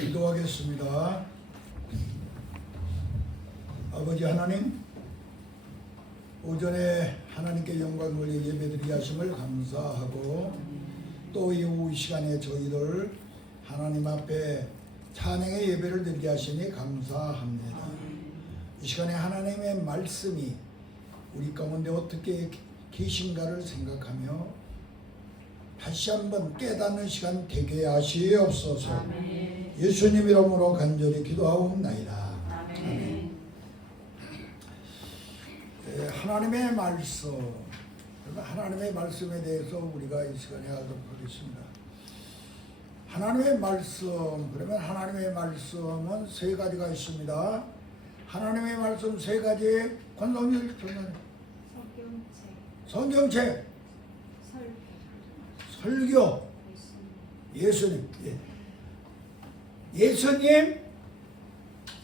기도하겠습니다. 아버지 하나님, 오전에 하나님께 영광을 예배드리게 하심을 감사하고 또 이후 시간에 저희들 하나님 앞에 찬양의 예배를 드리게 하시니 감사합니다. 이 시간에 하나님의 말씀이 우리 가운데 어떻게 계신가를 생각하며 다시 한번 깨닫는 시간 되게 하시옵소서. 아멘. 예수님 이름으로 간절히 기도하옵나이다. 아멘. 하나님의 말씀, 하나님의 말씀에 대해서 우리가 이 시간에 하도록 하겠습니다. 하나님의 말씀, 그러면 하나님의 말씀은 세 가지가 있습니다. 하나님의 말씀 세 가지. 권성일 전원 성경책, 설교, 예수님, 예수님,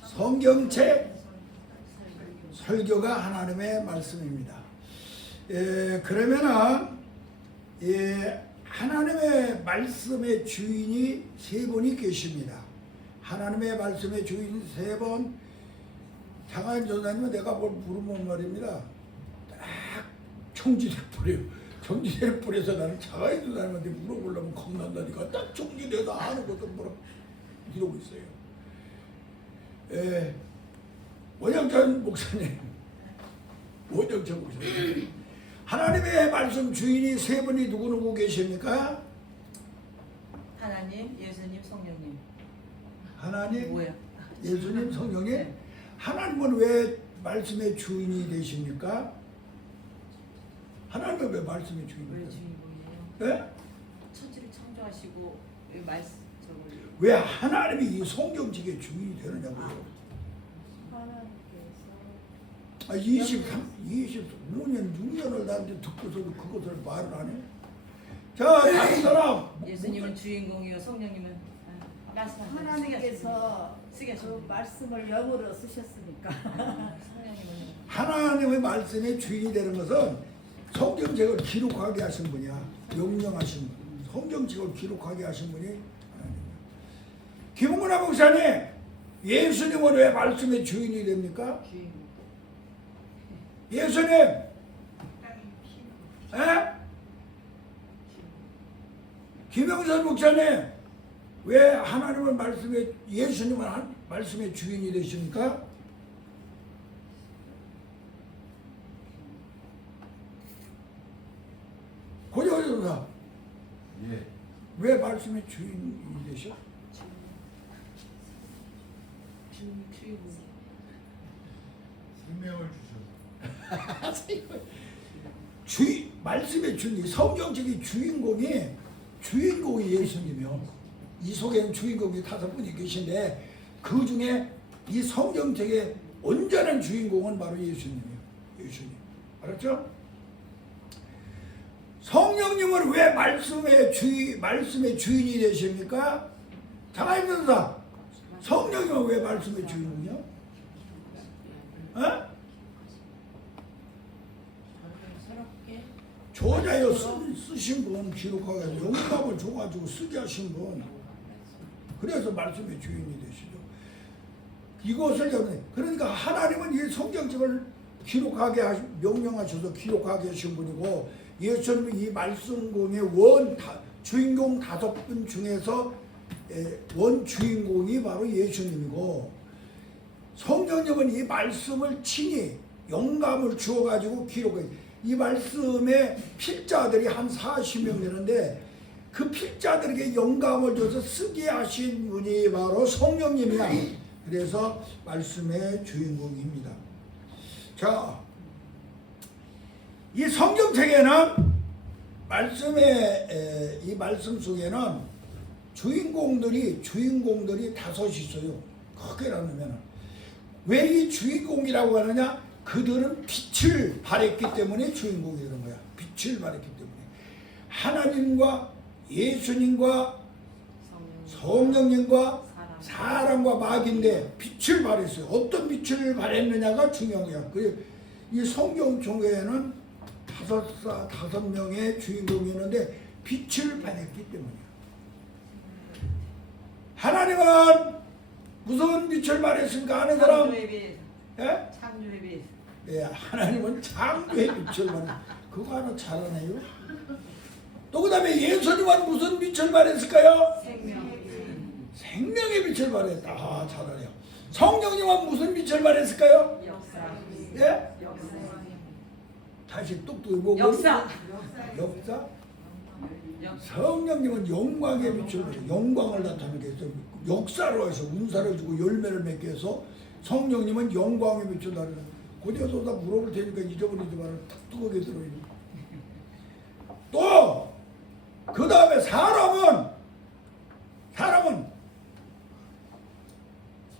성경책, 설교가 하나님의 말씀입니다. 그러면은 하나님의 말씀의 주인이 세 분이 계십니다. 하나님의 말씀의 주인 세 분. 장하인 전사님은 내가 뭘 물으면 말입니다. 딱 총지대 뿌려요. 총지대를 뿌려서 나는 장하인 전사님한테 물어보려면 겁난다니까. 딱 총지대에서 아는 것도 물어 이러고 있어요. 원영천 목사님, 원영천 목사님, 하나님의 말씀 주인이 세 분이 누구 계십니까? 하나님, 예수님, 성령님. 하나님, 뭐야? 예수님, 성령님. 네. 하나님은 왜 말씀의 주인이 되십니까? 하나님은 왜 말씀의 왜 주인입니까? 주인공이에요? 네? 천지를 창조하시고 왜 말씀 저걸 왜 하나님이 이 성경책의 주인이 되느냐고요? 아, 25년, 6년을 나한테 듣고서도 그것을 말을 안 해? 자, 다른 사람! 예수님은 주인공이요, 성령님은 말씀하세요. 하나님께서 쓰게 그 말씀을 영으로 쓰셨으니까. 성령님은 하나님의 말씀의 주인이 되는 것은 성경책을 기록하게 하신 분이야. 명령하신 분. 성경책을 기록하게 하신 분이 하나님이야. 김은구나 목사님, 예수님은 왜 말씀의 주인이 됩니까? 주인공. 예수님! 에? 김영선 목사님, 왜 하나님은 말씀의, 예수님은 말씀의 주인이 되십니까? 고려조사, 왜 말씀의 주인이 되셔? 주인공. 생명을 주셔서 말씀의 주인, 성경책의 주인공이 예수님이요. 이 속에는 주인공이 5분이 계신데 그 중에 이 성경책의 온전한 주인공은 바로 예수님이에요. 예수님. 알았죠? 성령님은 왜 말씀의 주인이 되십니까? 장하인 전사, 성령님은 왜 말씀의 주인공이요? 어? 저자여 쓰신 분, 기록하고 영감을 줘가지고 쓰게 하신 분, 그래서 말씀의 주인이 되시죠. 이것을 그러니까 하나님은 이 성경책을 기록하게 명령하셔서 기록하게 하신 분이고, 예수님은 이 말씀공의 주인공 5분 중에서 원 주인공이 바로 예수님이고, 성령님은 이 말씀을 친히 영감을 주어가지고 기록해. 이 말씀의 필자들이 한 40명 되는데 그 필자들에게 영감을 줘서 쓰게 하신 분이 바로 성령님이야. 그래서 말씀의 주인공입니다. 자, 이 성경책에는 이 말씀 속에는 주인공들이 5 있어요. 크게 나누면 왜 이 주인공이라고 하느냐? 그들은 빛을 발했기 때문에 주인공이 되는 거야. 빛을 발했기 때문에. 하나님과 예수님과 성령님과 사람과 마귀인데 빛을 발했어요. 어떤 빛을 발했느냐가 중요한 거야. 이 성경 종교에는 5명의 주인공이 있는데 빛을 발했기 때문이야. 하나님은 무슨 빛을 발했습니까? 아는 사람? 창조에 비해서. 예? 창조에 비해서. 예, 하나님은 창조의 빛을 발해. 그거 하나 잘하네요. 또 그 다음에 예수님은 무슨 빛을 발했을까요? 생명. 생명의 빛을 발했다. 아, 잘하네요. 성령님은 무슨 빛을 발했을까요? 역사. 예? 역사. 다시 똑똑히 보고. 역사. 역사? 역사. 성령님은 영광의 빛을 발해. 영광을 나타내게 해서 역사로 해서 운사를 주고 열매를 맺게 해서 성령님은 영광의 빛을 발해. 고대에서 다 물어볼 테니까 잊어버리지 말아. 탁 뜨겁게 들어있는. 또! 그 다음에 사람은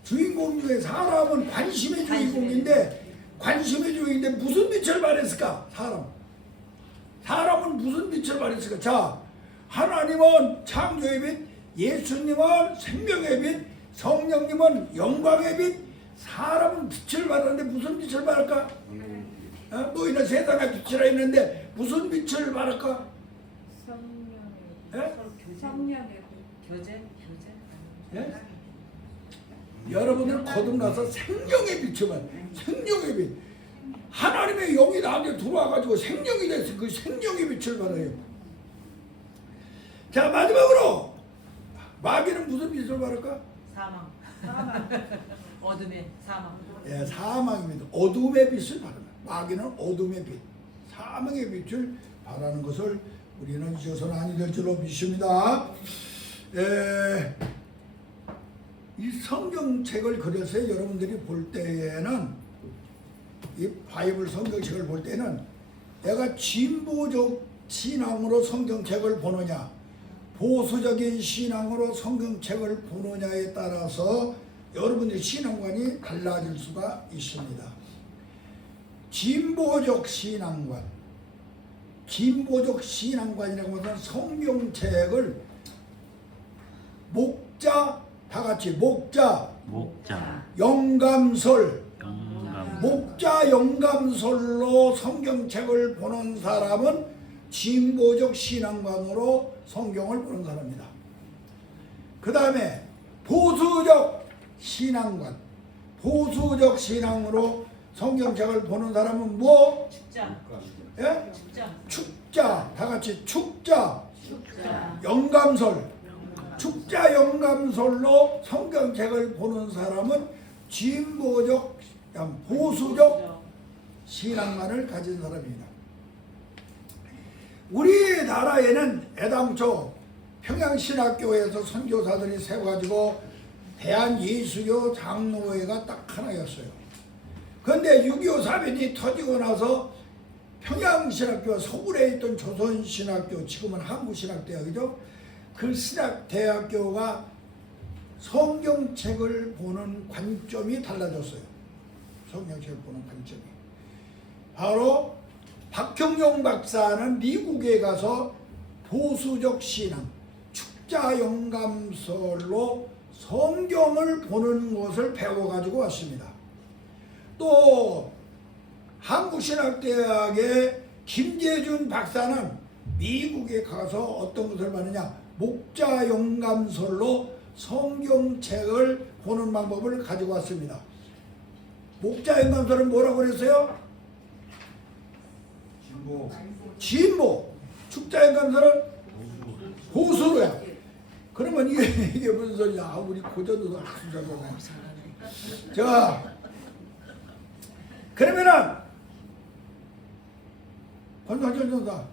주인공 중에 사람은 관심의 주인공인데 관심의 주인공인데 무슨 빛을 발했을까? 사람은 무슨 빛을 발했을까? 자, 하나님은 창조의 빛, 예수님은 생명의 빛, 성령님은 영광의 빛, 사람은 빛을 발하는데 무슨 빛을 발할까? 너희는 세상의 빛이라 했는데 무슨 빛을 발할까? 예? 성령의 교제. 예? 여러분들 거듭나서 생명의 빛이면 생명의 빛, 하나님의 영이 나한테 들어와가지고 생명이 돼서 그 생명의 빛을 발해요. 자, 마지막으로 마귀는 무슨 빛을 발할까? 사망. 사망. 어둠의 사망. 예, 사망입니다. 어둠의 빛을 발한다. 마귀는 어둠의 빛, 사망의 빛을 발하는 것을 우리는 잊어서는 아니 될 줄로 믿습니다. 이 성경책을 그래서 여러분들이 볼 때에는 이 바이블 성경책을 볼 때는 내가 진보적 신앙으로 성경책을 보느냐 보수적인 신앙으로 성경책을 보느냐에 따라서 여러분의 신앙관이 달라질 수가 있습니다. 진보적 신앙관이라고 하면 성경책을 다 같이 목자, 영감설, 목자 영감설로 성경책을 보는 사람은 진보적 신앙관으로 성경을 보는 사람입니다. 그 다음에 보수적 신앙으로 성경책을 보는 사람은 뭐? 축자. 예? 축자. 다 같이 축자. 영감설. 축자 영감설로 성경책을 보는 사람은 진보적, 보수적 신앙만을 가진 사람입니다. 우리나라에는 애당초 평양신학교에서 선교사들이 세워가지고 대한예수교 장로회가 딱 하나였어요. 그런데 6.25 사변이 터지고 나서 평양신학교와 서울에 있던 조선신학교, 지금은 한국신학대학이죠. 그 신학대학교가 성경책을 보는 관점이 달라졌어요. 성경책을 보는 관점이. 바로 박형용 박사는 미국에 가서 보수적 신앙, 축자 영감설로 성경을 보는 것을 배워가지고 왔습니다. 또 한국신학대학의 김재준 박사는 미국에 가서 어떤 것을 받느냐, 목자 영감설로 성경책을 보는 방법을 가지고 왔습니다. 목자 영감설은 뭐라고 그랬어요? 진보. 축자 영감설은 보수로야. 그러면 이게 무슨 소리야? 우리 고전도 학술자잖아요. 자, 그러면은 권상철 전사,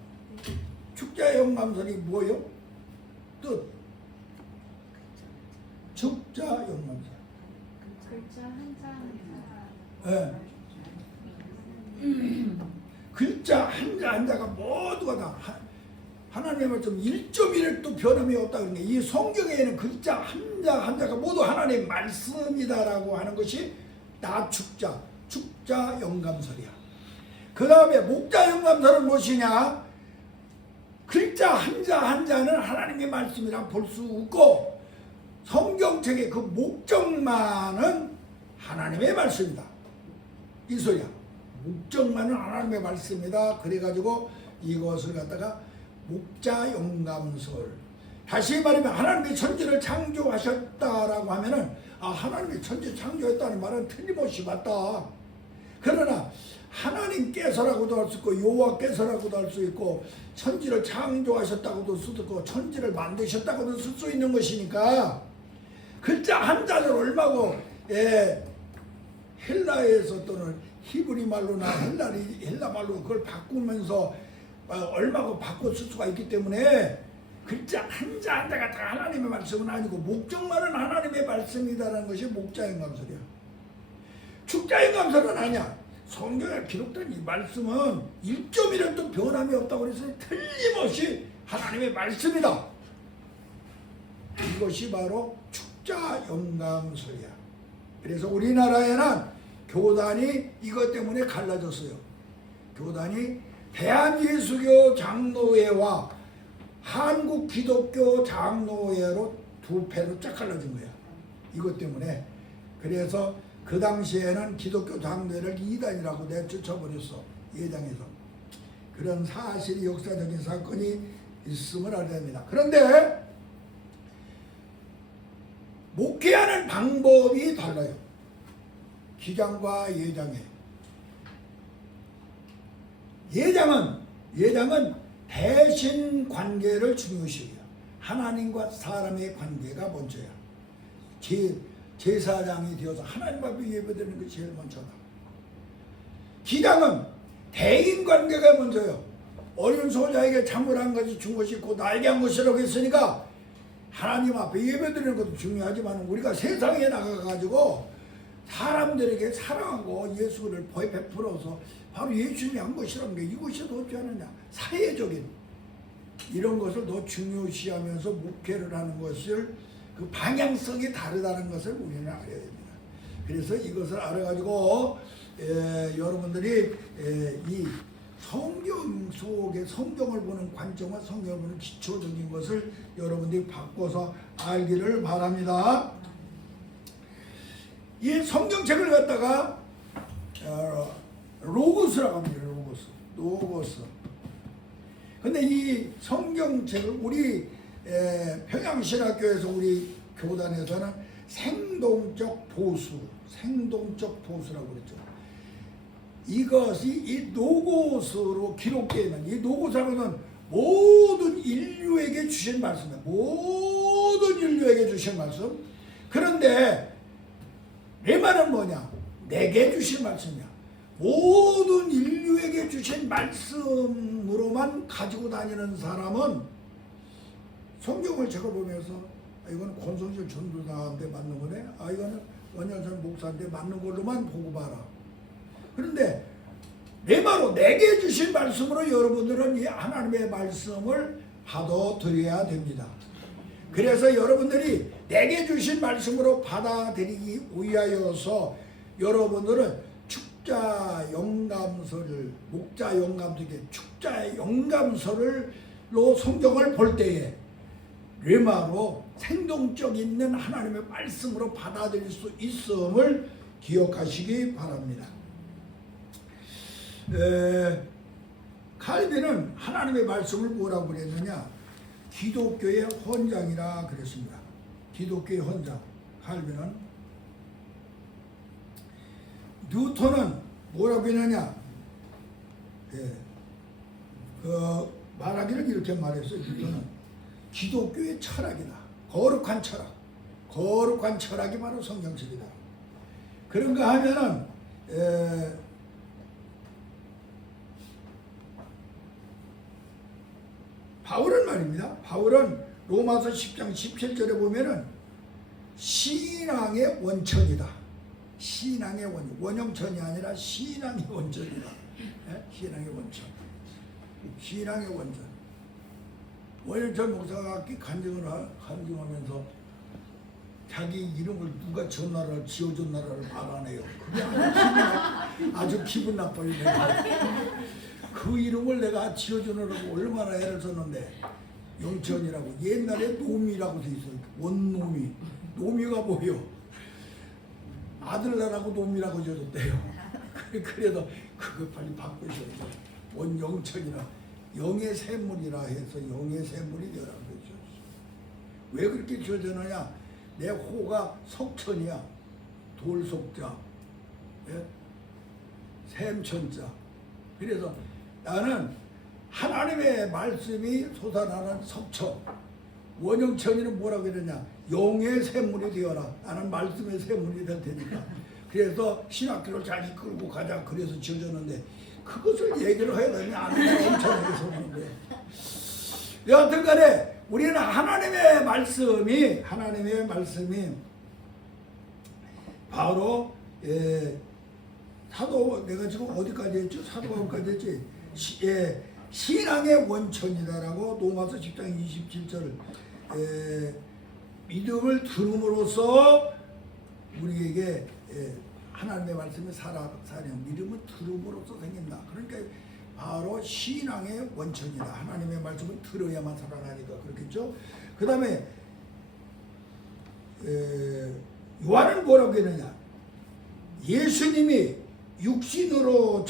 축자 영감설이 뭐요? 뜻. 축자 영감설. 글자 한자 예. 글자 한자가 모두가 다 하나님의 말씀 1.1도 변함이 없다. 그러니까 이 성경에는 글자 한자가 모두 하나님의 말씀이다라고 하는 것이 축자 영감설이야. 그 다음에 목자 영감설은 무엇이냐? 글자 한자는 하나님의 말씀이라 볼 수 없고 성경책의 그 목적만은 하나님의 말씀이다. 이 소리야. 목적만은 하나님의 말씀이다. 그래가지고 이것을 갖다가 목자 영감설. 다시 말하면 하나님이 천지를 창조하셨다라고 하면은 하나님이 천지 창조했다는 말은 틀림없이 맞다. 그러나 하나님께서라고도 할 수 있고 여호와께서라고도 할 수 있고 천지를 창조하셨다고도 쓸 수 있고 천지를 만드셨다고도 쓸 수 있는 것이니까 글자 한 자를 얼마고 헬라에서 또는 히브리 말로나 헬라 말로 그걸 바꾸면서 얼마고 바꿔 쓸 수가 있기 때문에 글자 한 자 한 자가 다 하나님의 말씀은 아니고 목적만은 하나님의 말씀이다라는 것이 목자연감설이야. 축자연감설은 아니야. 성경에 기록된 이 말씀은 1점이라도 변함이 없다고 그래서 틀림없이 하나님의 말씀이다. 이것이 바로 축자연감설이야. 그래서 우리나라에는 교단이 이것 때문에 갈라졌어요. 교단이 대한예수교 장로회와 한국 기독교 장로회로 두 패로 쫙 갈라진 거야. 이것 때문에. 그래서 그 당시에는 기독교 장로회를 이단이라고 내쫓아버렸어. 예장에서. 그런 사실이 역사적인 사건이 있음을 알아야 됩니다. 그런데 목회하는 방법이 달라요. 기장과 예장에. 예장은 대신 관계를 중요시해요. 하나님과 사람의 관계가 먼저야. 제사장이 되어서 하나님 앞에 예배드리는 것이 제일 먼저다. 기장은 대인 관계가 먼저요. 어린 소자에게 잠을 한 가지 준 것이 곧 나에게 한 것이라고 했으니까 하나님 앞에 예배드리는 것도 중요하지만 우리가 세상에 나가가지고 사람들에게 사랑하고 예수를 베풀어서 바로 예수님이 한 것이라는 게 이것이 더 없지 않느냐. 사회적인 이런 것을 더 중요시하면서 목회를 하는 것을 그 방향성이 다르다는 것을 우리는 알아야 됩니다. 그래서 이것을 알아가지고 여러분들이 이 성경 속에 성경을 보는 관점과 성경을 보는 기초적인 것을 여러분들이 바꿔서 알기를 바랍니다. 이 성경책을 갖다가 로고스라고 합니다. 로고스. 근데 이 성경책을 우리 평양신학교에서 우리 교단에서는 생동적 보수라고 그랬죠. 이것이 이 로고스로 기록되어 있는 이 로고스라고는 모든 인류에게 주신 말씀이에요. 모든 인류에게 주신 말씀. 그런데 내 말은 뭐냐? 내게 주신 말씀이야. 모든 인류에게 주신 말씀으로만 가지고 다니는 사람은 성경을 제가 보면서 이거는 권성실 전도사한테 맞는 거네. 이거는 원현선 목사한테 맞는 걸로만 보고 봐라. 그런데 내 말로 내게 주신 말씀으로 여러분들은 이 하나님의 말씀을 받아들여야 됩니다. 그래서 여러분들이 내게 주신 말씀으로 받아들이기 위하여서 여러분들은 축자 영감서를 목자 영감서에 축자 영감서를로 성경을 볼 때에 레마로 생동적 있는 하나님의 말씀으로 받아들일 수 있음을 기억하시기 바랍니다. 칼빈은 하나님의 말씀을 뭐라고 그랬느냐? 기독교의 헌장이라 그랬습니다. 기독교의 헌장. 칼빈은. 뉴턴은 뭐라고 했느냐? 말하기를 이렇게 말했어요. 뉴턴은 기독교의 철학이다. 거룩한 철학. 거룩한 철학이 바로 성경책이다. 그런가 하면은 바울은 말입니다. 바울은 로마서 10장 17절에 보면은 신앙의 원천이다. 신앙의 원형천이 아니라 신앙의 원천이다. 신앙의 원천. 신앙의 원천. 원형천 목사가 간증하면서 자기 이름을 누가 저 나라를 지어준 나라를 말하네요. 그게 아주 기분 나빠요. 그 이름을 내가 지어주느라고 얼마나 애를 썼는데 영천이라고. 옛날에 노미라고 돼 있어요. 원노미. 노미가 뭐요? 아들나라고 노미라고 지어줬대요. 그래도 그거 빨리 바꾸셔야죠. 원영천이라. 영의 샘물이라 해서 영의 샘물이 되라고 그러죠. 왜 그렇게 지어졌느냐? 내 호가 석천이야. 돌속자, 예? 샘천자. 그래서 나는 하나님의 말씀이 솟아나는 석천. 원영천이는 뭐라고 그러냐? 용의 샘물이 되어라. 나는 말씀의 샘물이 될 테니까. 그래서 신학교를 잘 이끌고 가자. 그래서 지어졌는데 그것을 얘기를 해야 되면 안 돼. 엄청나게 소문인데. 여하튼 간에 우리는 하나님의 말씀이 바로 사도 내가 지금 어디까지 했죠? 사도바울까지 했지. 신앙의 원천이다라고 로마서 10장 27절 믿음을 들음으로써 우리에게 하나님의 말씀이 살아요. 믿음을 들음으로써 생긴다. 그러니까 바로 신앙의 원천이다. 하나님의 말씀을 들어야만 살아나니까 그렇겠죠. 그 다음에 요한은 뭐라고 했느냐? 예수님이 육신으로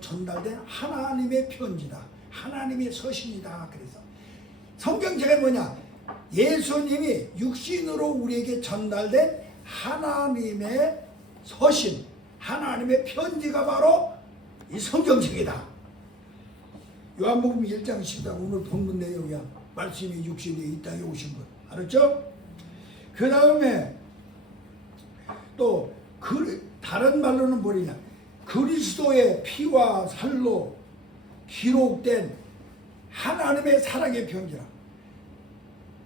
전달된 하나님의 편지다. 하나님의 서신이다. 그래서 성경책은 뭐냐? 예수님이 육신으로 우리에게 전달된 하나님의 서신, 하나님의 편지가 바로 이 성경책이다. 요한복음 1장 10장 오늘 본문 내용이야. 말씀이 육신이 이 땅에 오신 것. 알았죠? 그 다음에 또 다른 말로는 뭐냐? 그리스도의 피와 살로 기록된 하나님의 사랑의 편지라.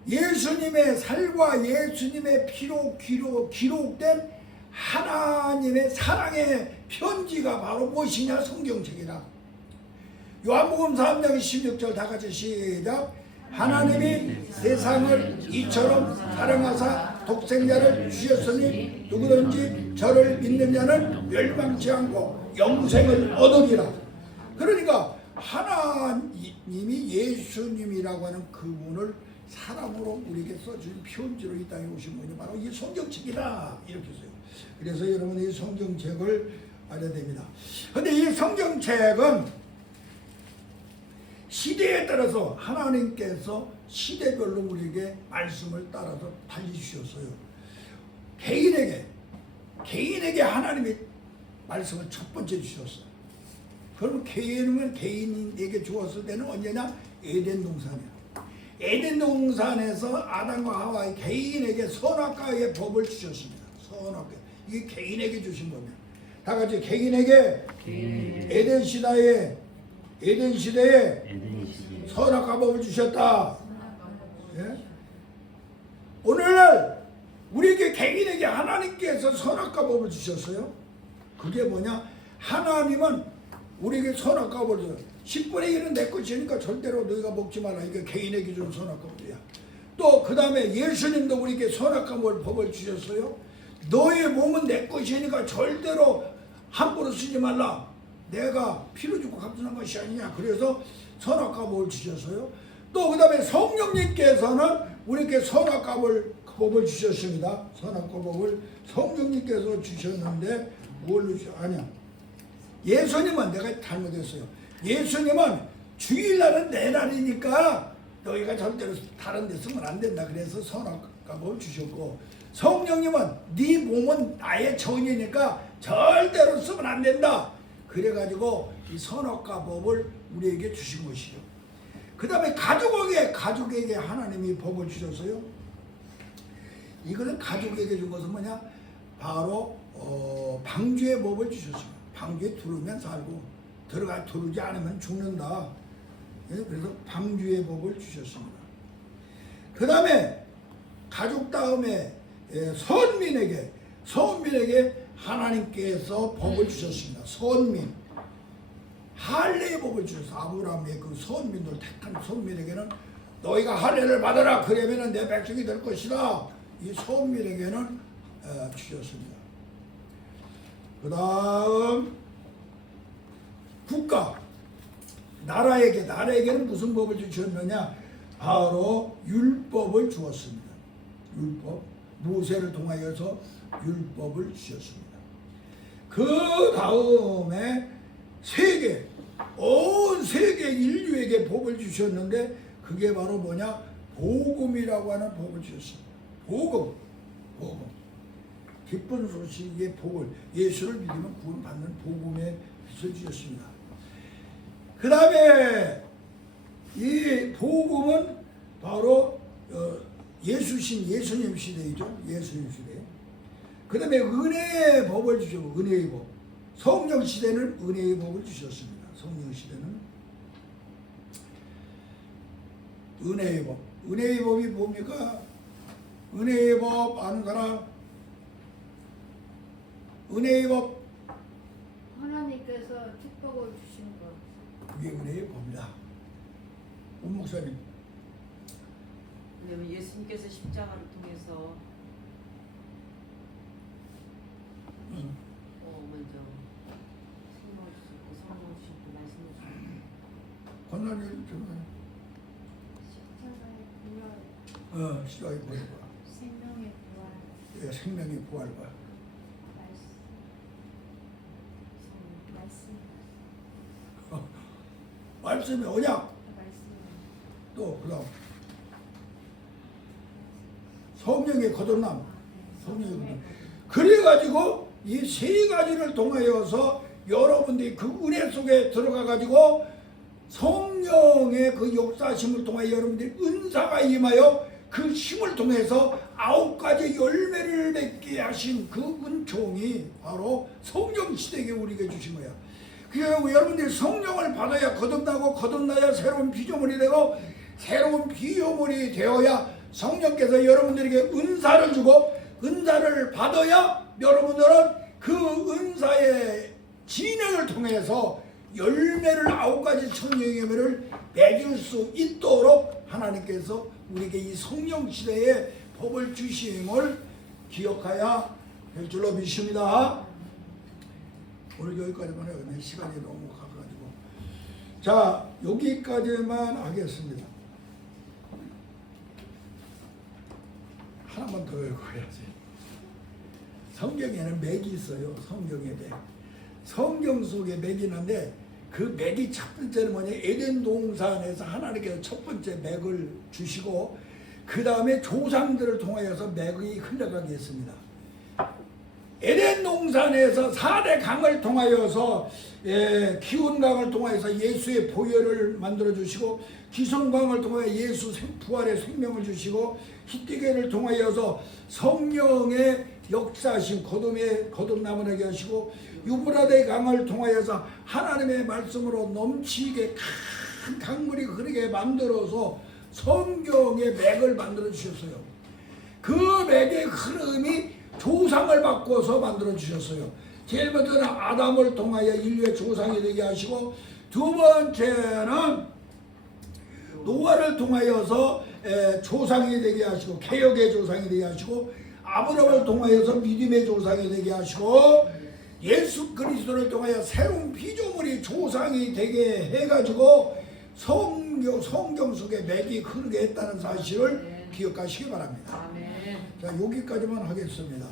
예수님의 살과 예수님의 피로 기록된 하나님의 사랑의 편지가 바로 무엇이냐? 성경책이라. 요한복음 3장 16절 다 같이 시작. 하나님이 세상을 이처럼 사랑하사 독생자를 주셨으니 누구든지 저를 믿는 자는 멸망치 않고 영생을 얻으리라. 그러니까 하나님이 예수님이라고 하는 그분을 사랑으로 우리에게 써준 편지로 이 땅에 오신 분이 바로 이 성경책이다. 이렇게 써요. 그래서 여러분이 이 성경책을 알아야 됩니다. 그런데 이 성경책은 시대에 따라서 하나님께서 시대별로 우리에게 말씀을 따라서 달리주셨어요. 개인에게 하나님이 말씀을 첫 번째 주셨어요. 그러면 개인에게 주었을 때는 언제냐? 에덴 동산이야. 에덴 동산에서 아담과 하와의 개인에게 선악과의 법을 주셨습니다. 선악과. 이게 개인에게 주신 겁니다. 다 같이 개인에게 에덴 시대에 선악과 법을 주셨다. 예? 오늘날 우리에게 개인에게 하나님께서 선악과 법을 주셨어요. 그게 뭐냐? 하나님은 우리에게 선악과 법을 주셨어요. 10분의 1은 내 것이니까 절대로 너희가 먹지 마라. 이게 개인에게 준 선악과 법이야. 또 그 다음에 예수님도 우리에게 선악과 법을 주셨어요. 너의 몸은 내 것이니까 절대로 함부로 쓰지 말라. 내가 피를 주고 값주는 것이 아니냐. 그래서 선악과 법을 주셨어요. 또 그 다음에 성령님께서는 우리에게 선악과 법을 주셨습니다. 선악과 법을 성령님께서 주셨는데 뭘로 아니야. 예수님은 내가 잘못했어요. 예수님은 주일날은 내 날이니까 너희가 절대로 다른 데 쓰면 안 된다. 그래서 선악과 법을 주셨고, 성령님은 네 몸은 나의 전이니까 절대로 쓰면 안 된다. 그래가지고 이 선악과 법을 우리에게 주신 것이죠. 그 다음에 가족에게 하나님이 법을 주셨어요. 이거는 가족에게 준 것은 뭐냐? 바로 방주의 법을 주셨습니다. 방주에 들어오면 살고 들어오지 않으면 죽는다. 그래서 방주의 법을 주셨습니다. 그 다음에 가족 다음에 선민에게 하나님께서 법을 주셨습니다. 선민, 할례의 법을 주셔서 아브라함의 그 선민들 택한 선민에게는 너희가 할례를 받아라. 그러면 내 백성이 될 것이다. 이 선민에게는 주셨습니다. 그 다음 국가, 나라에게는 무슨 법을 주셨느냐? 바로 율법을 주었습니다. 율법, 모세를 통하여서 율법을 주셨습니다. 그 다음에 온 세계 인류에게 법을 주셨는데 그 그게 바로 뭐냐? 복음이라고 하는 복을 주셨습니다. 복음. 기쁜 소식의 복을, 예수를 믿으면 구원받는 복음의 빛을 주셨습니다. 그 다음에 이 복음은 바로 예수님 시대이죠. 예수님 시대. 그 다음에 은혜의 법을 주셨고, 은혜의 법. 성령 시대는 은혜의 법을 주셨습니다. 성령 시대는 은혜의 법. 은혜의 법이 뭡니까? 은혜의 법 아는 사람? 은혜의 법. 하나님께서 축복을 주신 것. 그게 은혜의 법이다. 온 목사님. 왜냐면 예수님께서 십자가를 통해서 먼저 생명을 주셨고 성령을 주셨고 말씀을 주셨고 권한을 좀. 십자가의 부활, 시작해 보여봐. 생명의 부활, 생명의 부활과 말씀의 언약. 또 그다음 성령의 거듭남. 성령의 거듭남. 그래가지고 이 세 가지를 통하여서 여러분들이 그 은혜 속에 들어가 가지고 성령의 그 역사심을 통하여 여러분들이 은사가 임하여 그 힘을 통해서 9가지 열매를 맺게 하신 그 은총이 바로 성령 시대에 우리에게 주신 거야. 그래서 여러분들이 성령을 받아야 거듭나고 거듭나야 새로운 피조물이 되고 새로운 피조물이 되어야 성령께서 여러분들에게 은사를 주고 은사를 받아야 여러분들은 그 은사의 진행을 통해서 열매를 9가지 성령의 열매를 맺을 수 있도록 하나님께서 우리에게 이 성령 시대의 법을 주심을 기억해야 될 줄로 믿습니다. 오늘 여기까지만 해요. 시간이 너무 가가지고. 자, 여기까지만 하겠습니다. 하나만 더 읽어야지. 성경에는 맥이 있어요. 성경에 맥. 성경 속에 맥이 있는데 그 맥이 첫 번째는 뭐냐? 에덴 동산에서 하나님께서 첫 번째 맥을 주시고 그 다음에 조상들을 통하여서 맥이 흘러가게 했습니다. 에덴 동산에서 4대 강을 통하여서 기운강을 통하여서 예수의 보혈을 만들어 주시고 기성강을 통하여 예수 부활의 생명을 주시고 히띠게를 통하여서 성령의 역사하신 거듭남을 하게 하시고 유브라데 강을 통하여서 하나님의 말씀으로 넘치게 큰 강물이 흐르게 만들어서 성경의 맥을 만들어 주셨어요. 그 맥의 흐름이 조상을 바꿔서 만들어 주셨어요. 제일 먼저는 아담을 통하여 인류의 조상이 되게 하시고 두 번째는 노아를 통하여서 조상이 되게 하시고 개혁의 조상이 되게 하시고 아브라함을 통하여서 믿음의 조상이 되게 하시고 예수 그리스도를 통하여 새로운 피조물이 조상이 되게 해가지고 성경 속에 맥이 흐르게 했다는 사실을 기억하시기 바랍니다. 아멘. 자, 여기까지만 하겠습니다.